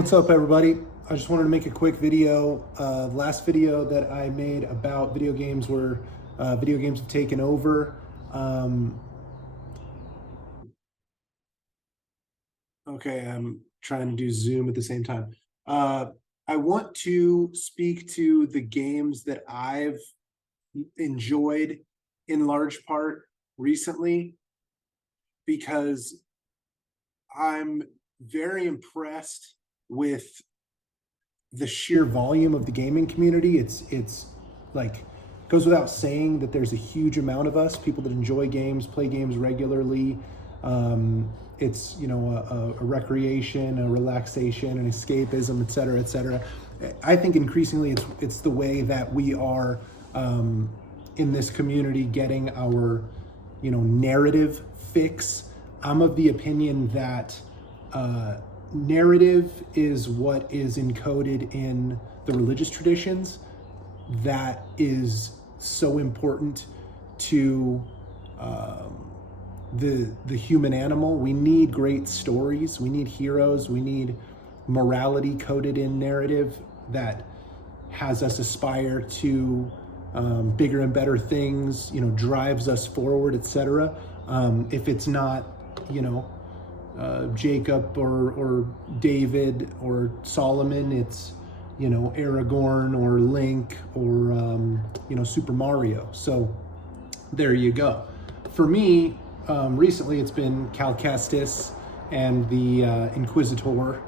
What's up, everybody? I just wanted to make a quick video. Last video that I made about video games where video games have taken over. Um, okay, I'm trying to do Zoom at the same time. Uh, I want to speak to the games that I've enjoyed in large part recently because I'm very impressed with the sheer volume of the gaming community. It's like goes without saying that there's a huge amount of us, people that enjoy games, play games regularly. It's a recreation, a relaxation, an escapism, et cetera, et cetera. I think increasingly it's the way that we are in this community getting our narrative fix. I'm of the opinion that narrative is what is encoded in the religious traditions that is so important to the human animal. We need great stories. We need heroes. We need morality coded in narrative that has us aspire to bigger and better things. Drives us forward, etc. If it's not, Jacob or David or Solomon, it's Aragorn or Link or Super Mario. So there you go. For me, recently it's been Cal Kestis and the Inquisitor.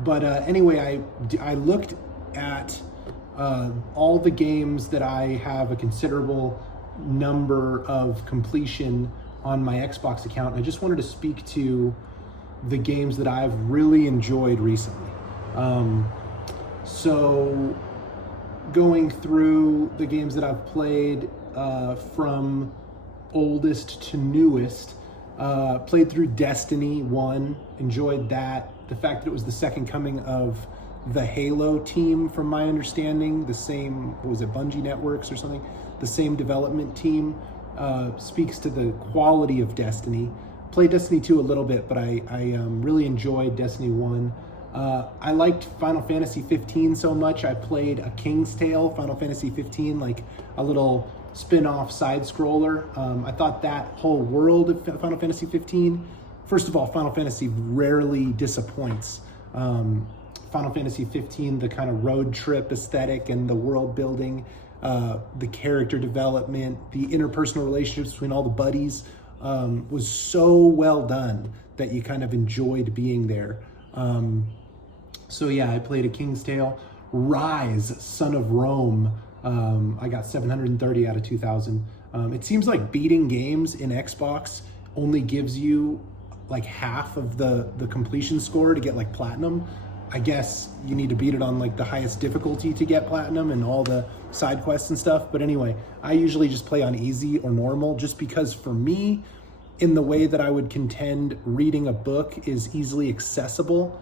But anyway, I looked at all the games that I have a considerable number of completion on my Xbox account. I just wanted to speak to the games that I've really enjoyed recently. So going through the games that I've played from oldest to newest, played through Destiny 1, enjoyed that. The fact that it was the second coming of the Halo team, from my understanding, the same, what was it, Bungie Networks or something, the same development team, speaks to the quality of Destiny. Played Destiny 2 a little bit, but I really enjoyed Destiny 1. I liked Final Fantasy 15 so much, I played A King's Tale, Final Fantasy 15, like a little spin-off side-scroller. I thought that whole world of Final Fantasy 15, first of all, Final Fantasy rarely disappoints. Final Fantasy 15, the kind of road trip aesthetic and the world building, the character development, the interpersonal relationships between all the buddies was so well done that you kind of enjoyed being there. So yeah, I played A King's Tale. Ryse, Son of Rome, I got 730 out of 2,000. It seems like beating games in Xbox only gives you like half of the completion score to get like platinum. I guess you need to beat it on like the highest difficulty to get platinum and all the side quests and stuff. But anyway, I usually just play on easy or normal, just because for me, in the way that I would contend reading a book is easily accessible,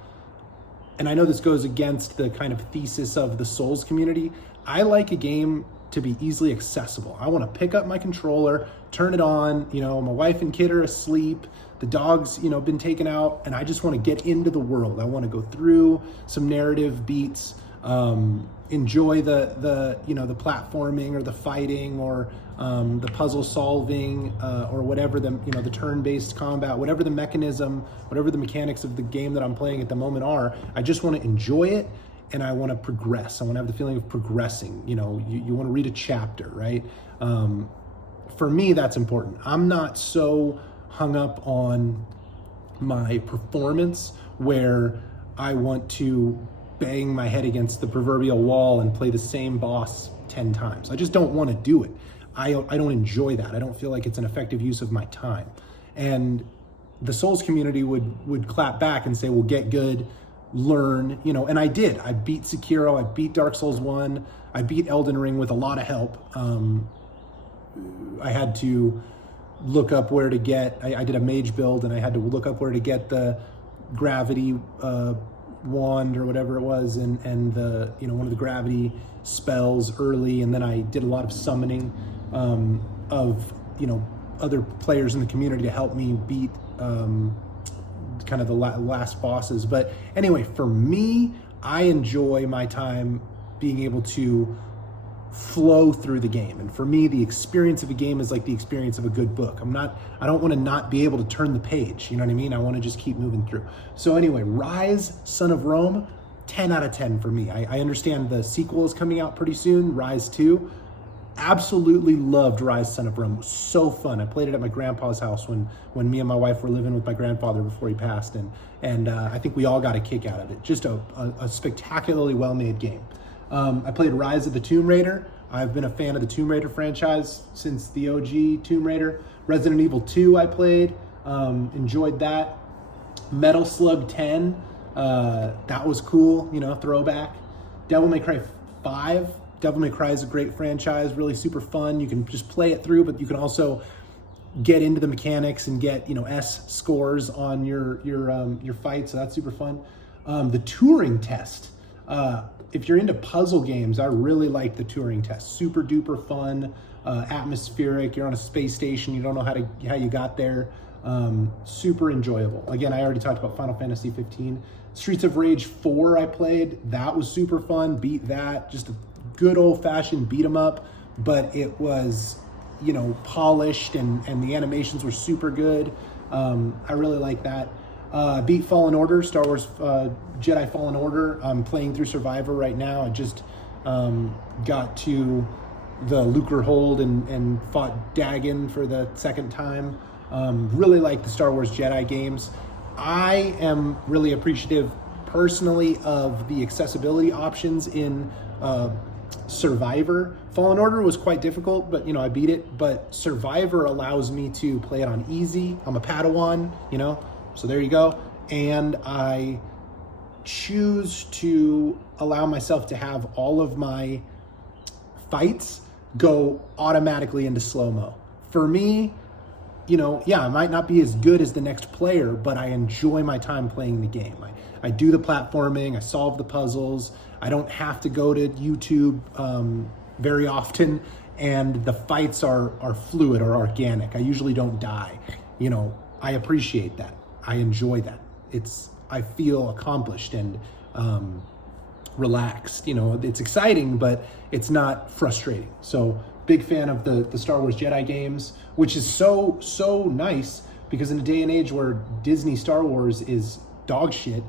and I know this goes against the kind of thesis of the Souls community, I like a game to be easily accessible. I want to pick up my controller, turn it on, my wife and kid are asleep, the dog's, been taken out, and I just want to get into the world. I want to go through some narrative beats, enjoy the platforming or the fighting or the puzzle solving or whatever the turn-based combat, whatever the mechanism, whatever the mechanics of the game that I'm playing at the moment are. I just want to enjoy it, and I want to progress. I want to have the feeling of progressing. You want to read a chapter, right? For me, that's important. I'm not so hung up on my performance where I want to bang my head against the proverbial wall and play the same boss 10 times. I just don't want to do it. I don't enjoy that. I don't feel like it's an effective use of my time. And the Souls community would clap back and say, well, get good, learn, and I did. I beat Sekiro, I beat Dark Souls 1, I beat Elden Ring with a lot of help. I had to look up where to get, I did a mage build, and I had to look up where to get the gravity wand or whatever it was, and the one of the gravity spells early, and then I did a lot of summoning of other players in the community to help me beat kind kind of the last bosses. But anyway, for me, I enjoy my time being able to flow through the game. And for me, the experience of a game is like the experience of a good book. I don't want to not be able to turn the page. You know what I mean? I want to just keep moving through. So anyway, Ryse, Son of Rome, 10 out of 10 for me. I understand the sequel is coming out pretty soon, Ryse 2. Absolutely loved Ryse, Son of Rome. It was so fun. I played it at my grandpa's house when me and my wife were living with my grandfather before he passed. And I think we all got a kick out of it. Just a spectacularly well-made game. I played Rise of the Tomb Raider. I've been a fan of the Tomb Raider franchise since the OG Tomb Raider. Resident Evil 2 I played, enjoyed that. Metal Slug 10, that was cool, throwback. Devil May Cry 5. Devil May Cry is a great franchise, really super fun. You can just play it through, but you can also get into the mechanics and get, S scores on your fights, so that's super fun. The Turing Test. If you're into puzzle games, I really like the Turing Test. Super duper fun, atmospheric. You're on a space station. You don't know how you got there. Super enjoyable. Again, I already talked about Final Fantasy 15. Streets of Rage 4 I played. That was super fun. Beat that. Just a good old-fashioned beat 'em up, but it was, polished and the animations were super good. I really like that. Beat Fallen Order, Star Wars Jedi Fallen Order. I'm playing through Survivor right now. I just got to the Lucre Hold and fought Dagon for the second time. Really like the Star Wars Jedi games. I am really appreciative personally of the accessibility options in Survivor. Fallen Order was quite difficult, but I beat it. But Survivor allows me to play it on easy. I'm a Padawan, so there you go. And I choose to allow myself to have all of my fights go automatically into slow-mo. For me, I might not be as good as the next player, but I enjoy my time playing the game. I do the platforming, I solve the puzzles, I don't have to go to YouTube very often, and the fights are fluid or organic. I usually don't die. I appreciate that. I enjoy that. I feel accomplished and relaxed. It's exciting, but it's not frustrating. So big fan of the Star Wars Jedi games, which is so nice because in a day and age where Disney Star Wars is dog shit,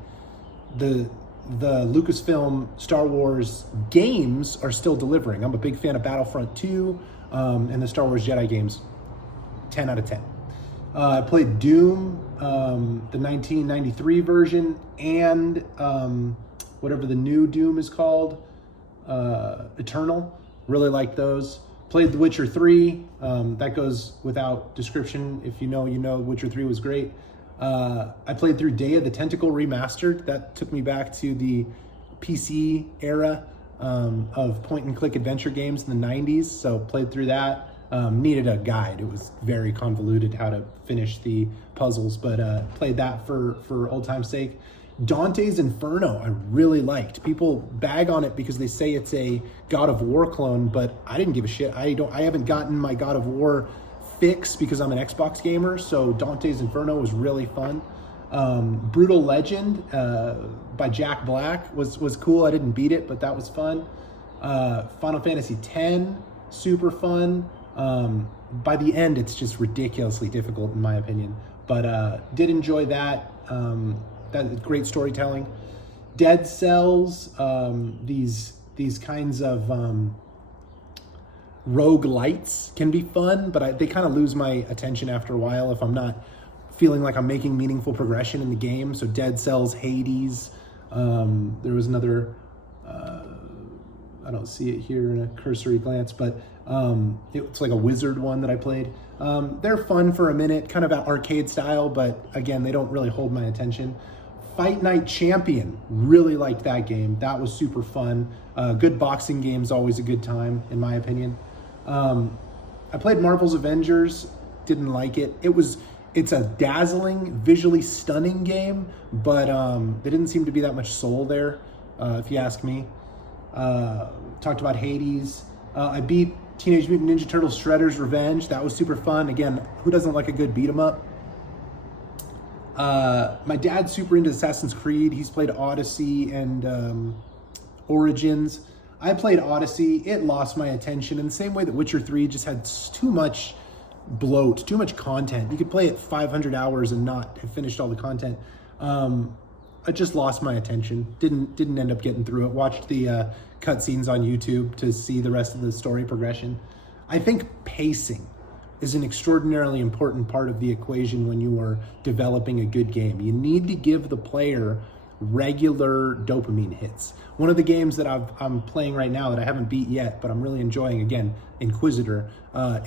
the Lucasfilm Star Wars games are still delivering. I'm a big fan of Battlefront 2 and the Star Wars Jedi games. 10 out of 10. I played Doom, the 1993 version, and whatever the new Doom is called, Eternal. Really like those. Played The Witcher 3. That goes without description. If you know, Witcher 3 was great. I played through Day of the Tentacle Remastered. That took me back to the PC era of point-and-click adventure games in the 90s, so played through that. Needed a guide. It was very convoluted how to finish the puzzles, but played that for old time's sake. Dante's Inferno I really liked. People bag on it because they say it's a God of War clone, but I didn't give a shit. I haven't gotten my God of War fix because I'm an Xbox gamer, so Dante's Inferno was really fun. Brutal Legend by Jack Black was cool. I didn't beat it, but that was fun. Final Fantasy X, super fun. By the end, it's just ridiculously difficult in my opinion, but did enjoy that. That great storytelling. Dead Cells, these kinds of roguelites can be fun, but they kind of lose my attention after a while if I'm not feeling like I'm making meaningful progression in the game. So Dead Cells, Hades. There was another, I don't see it here in a cursory glance, but it's like a wizard one that I played. They're fun for a minute, kind of arcade style, but again, they don't really hold my attention. Fight Night Champion, really liked that game. That was super fun. Good boxing game's always a good time, in my opinion. I played Marvel's Avengers, didn't like it. It's a dazzling, visually stunning game, but there didn't seem to be that much soul there, if you ask me. Talked about Hades. I beat Teenage Mutant Ninja Turtles Shredder's Revenge. That was super fun. Again, who doesn't like a good beat 'em up? My dad's super into Assassin's Creed. He's played Odyssey and Origins. I played Odyssey. It lost my attention in the same way that Witcher 3 just had too much bloat, too much content. You could play it 500 hours and not have finished all the content. I just lost my attention. Didn't end up getting through it. Watched the cutscenes on YouTube to see the rest of the story progression. I think pacing is an extraordinarily important part of the equation when you are developing a good game. You need to give the player regular dopamine hits. One of the games that I'm playing right now that I haven't beat yet, but I'm really enjoying, again, Inquisitor,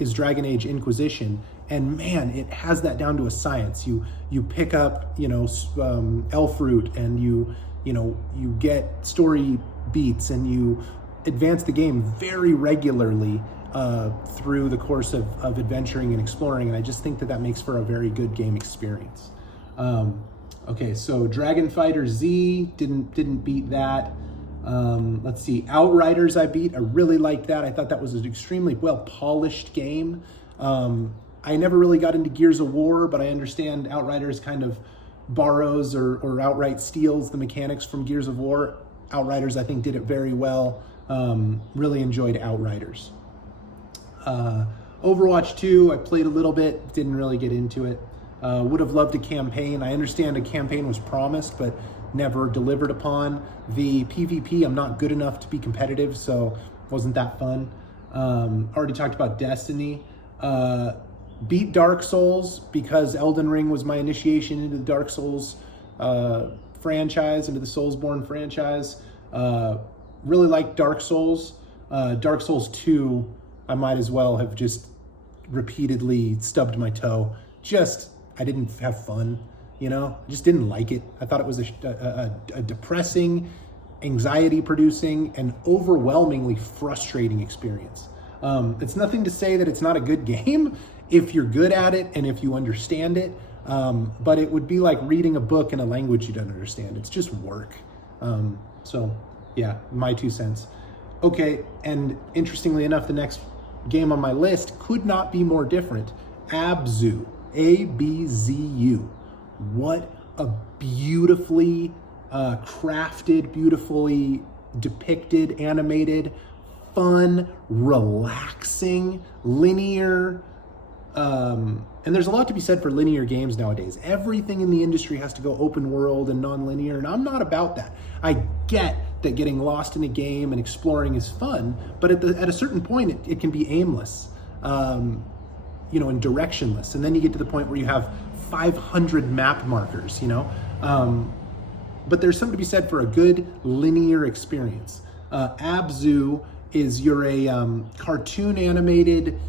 is Dragon Age Inquisition. And man, it has that down to a science. You pick up, elf fruit, and you get story beats, and you advance the game very regularly through the course of adventuring and exploring. And I just think that makes for a very good game experience. Okay, so Dragon Fighter Z, didn't beat that. Let's see, Outriders I beat. I really liked that. I thought that was an extremely well-polished game. I never really got into Gears of War, but I understand Outriders kind of borrows or outright steals the mechanics from Gears of War. Outriders, I think, did it very well. Really enjoyed Outriders. Overwatch 2, I played a little bit, didn't really get into it. Would have loved a campaign. I understand a campaign was promised, but never delivered upon. The PvP, I'm not good enough to be competitive, so wasn't that fun. Already talked about Destiny. Beat Dark Souls because Elden Ring was my initiation into the Dark Souls franchise, into the Soulsborne franchise. Really liked Dark Souls. Dark Souls 2, I might as well have just repeatedly stubbed my toe. I didn't have fun, I just didn't like it. I thought it was a depressing, anxiety-producing, and overwhelmingly frustrating experience. It's nothing to say that it's not a good game if you're good at it and if you understand it, but it would be like reading a book in a language you don't understand. It's just work. So yeah, my 2 cents. Okay, and interestingly enough, the next game on my list could not be more different. ABZU, ABZU. What a beautifully crafted, beautifully depicted, animated, fun, relaxing, linear, and there's a lot to be said for linear games nowadays. Everything in the industry has to go open world and non-linear, and I'm not about that. I get that getting lost in a game and exploring is fun, but at a certain point, it can be aimless, and directionless. And then you get to the point where you have 500 map markers, but there's something to be said for a good linear experience. ABZU is you're a cartoon animated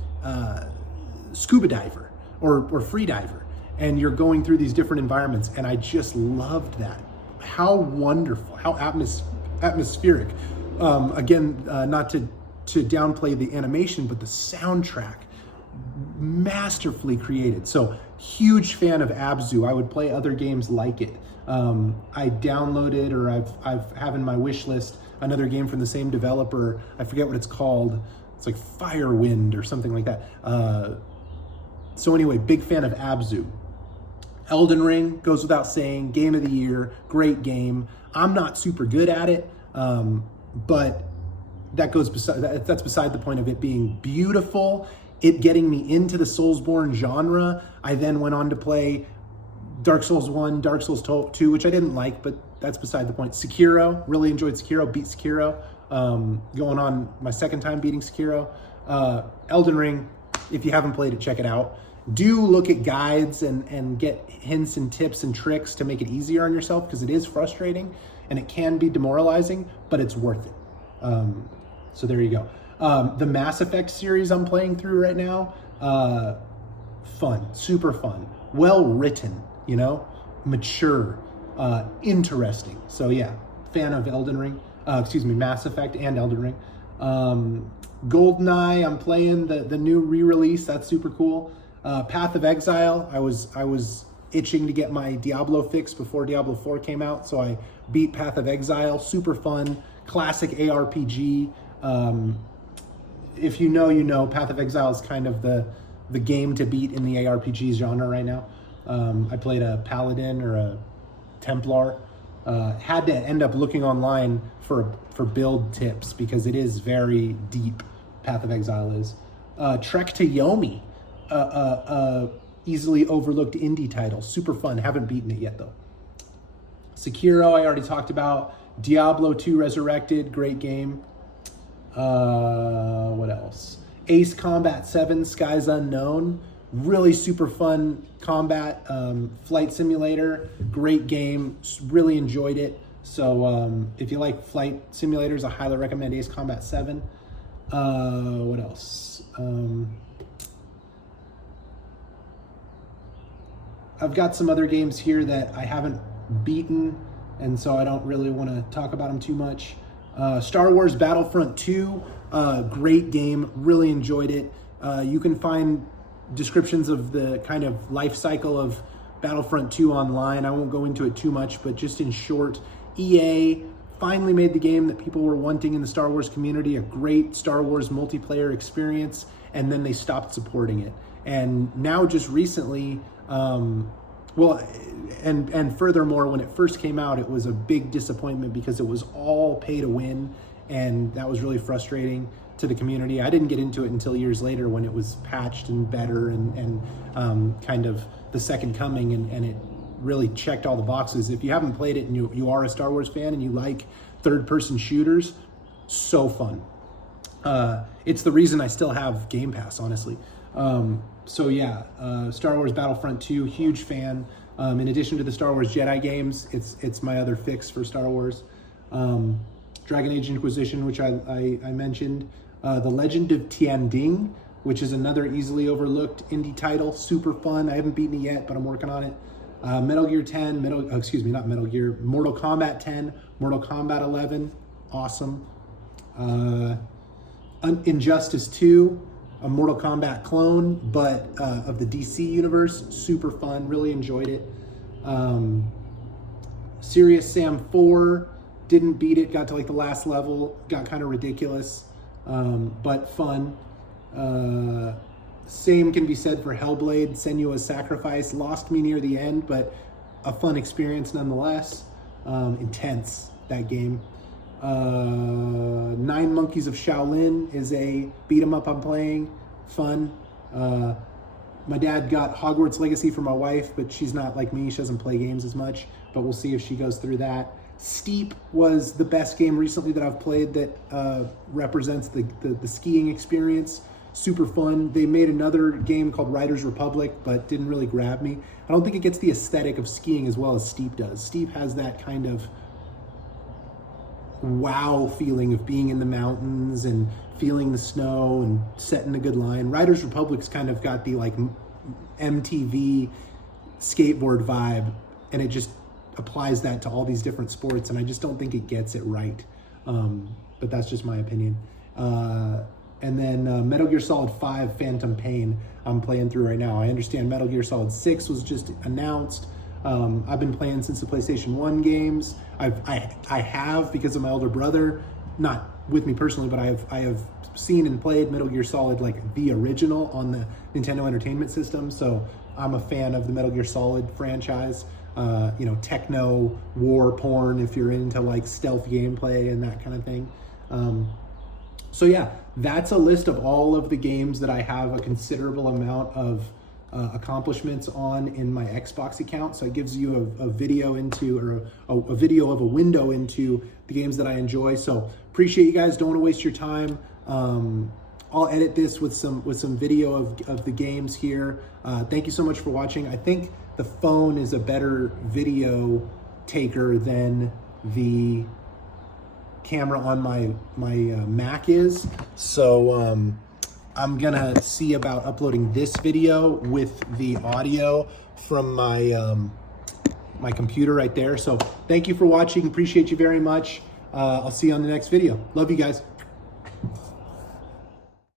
scuba diver or free diver, and you're going through these different environments, and I just loved that. How wonderful, how atmospheric. Again, not to downplay the animation, but the soundtrack, masterfully created. So huge fan of ABZU. I would play other games like it. I downloaded, or I've have in my wish list another game from the same developer. I forget what it's called. It's like Firewind or something like that. So anyway, big fan of ABZU. Elden Ring goes without saying, game of the year, great game. I'm not super good at it, but that's beside the point of it being beautiful, it getting me into the Soulsborne genre. I then went on to play Dark Souls 1, Dark Souls 2, which I didn't like, but that's beside the point. Sekiro, really enjoyed Sekiro, beat Sekiro. Going on my second time beating Sekiro. Elden Ring, if you haven't played it, check it out. Do look at guides and get hints and tips and tricks to make it easier on yourself, because it is frustrating and it can be demoralizing, but it's worth it. So there you go. The Mass Effect series I'm playing through right now, fun, super fun, well written, mature, interesting. So yeah, fan of Mass Effect and Elden Ring. GoldenEye, I'm playing the new re-release. That's super cool. Path of Exile, I was itching to get my Diablo fix before Diablo 4 came out, so I beat Path of Exile. Super fun, classic ARPG. If you know, Path of Exile is kind of the game to beat in the ARPG genre right now. I played a Paladin or a Templar. Had to end up looking online for build tips because it is very deep. Path of Exile is. Trek to Yomi, easily overlooked indie title, super fun. Haven't beaten it yet though. Sekiro, I already talked about. Diablo 2 Resurrected, great game. What else? Ace Combat 7, Skies Unknown, really super fun combat flight simulator, great game, really enjoyed it. So if you like flight simulators, I highly recommend Ace Combat 7. What else? I've got some other games here that I haven't beaten, and so I don't really want to talk about them too much. Star Wars Battlefront 2, great game, really enjoyed it. You can find descriptions of the kind of life cycle of Battlefront 2 online. I won't go into it too much, but just in short, EA finally made the game that people were wanting in the Star Wars community, a great Star Wars multiplayer experience, and then they stopped supporting it. And now just recently, and furthermore, when it first came out, it was a big disappointment because it was all pay to win, and that was really frustrating to the community. I didn't get into it until years later when it was patched and better and kind of the second coming, and it really checked all the boxes. If you haven't played it and you are a Star Wars fan and you like third-person shooters, so fun. It's the reason I still have Game Pass, honestly. So yeah, Star Wars Battlefront 2, huge fan. In addition to the Star Wars Jedi games, it's my other fix for Star Wars. Dragon Age Inquisition, which I mentioned. The Legend of Tianding, which is another easily overlooked indie title, super fun. I haven't beaten it yet, but I'm working on it. Mortal Kombat 10, Mortal Kombat 11, awesome. Injustice 2, a Mortal Kombat clone, but of the DC universe, super fun, really enjoyed it. Serious Sam 4, didn't beat it, got to like the last level, got kind of ridiculous, but fun. Same can be said for Hellblade, Senua's Sacrifice, lost me near the end, but a fun experience nonetheless. Intense, that game. Nine Monkeys of Shaolin is a beat 'em up I'm playing, fun. My dad got Hogwarts Legacy for my wife, but she's not like me, she doesn't play games as much, but we'll see if she goes through that. Steep was the best game recently that I've played that represents the skiing experience. Super fun. They made another game called Riders Republic, but didn't really grab me. I don't think it gets the aesthetic of skiing as well as Steep does. Steep has that kind of wow feeling of being in the mountains and feeling the snow and setting a good line. Riders Republic's kind of got the like MTV skateboard vibe, and it just applies that to all these different sports, and I just don't think it gets it right. But that's just my opinion. And then Metal Gear Solid 5 Phantom Pain I'm playing through right now. I understand Metal Gear Solid 6 was just announced. I've been playing since the PlayStation 1 games. I have, because of my older brother, not with me personally, but I have seen and played Metal Gear Solid, like the original, on the Nintendo Entertainment System. So I'm a fan of the Metal Gear Solid franchise. Techno war porn, if you're into like stealth gameplay and that kind of thing. So yeah, that's a list of all of the games that I have a considerable amount of accomplishments on in my Xbox account. So it gives you a video into, or a video of a window into the games that I enjoy. So appreciate you guys. Don't want to waste your time. I'll edit this with some video of the games here. Thank you so much for watching. I think the phone is a better video taker than the camera on my Mac is. So I'm gonna see about uploading this video with the audio from my my computer right there. So thank you for watching. Appreciate you very much. I'll see you on the next video. Love you guys.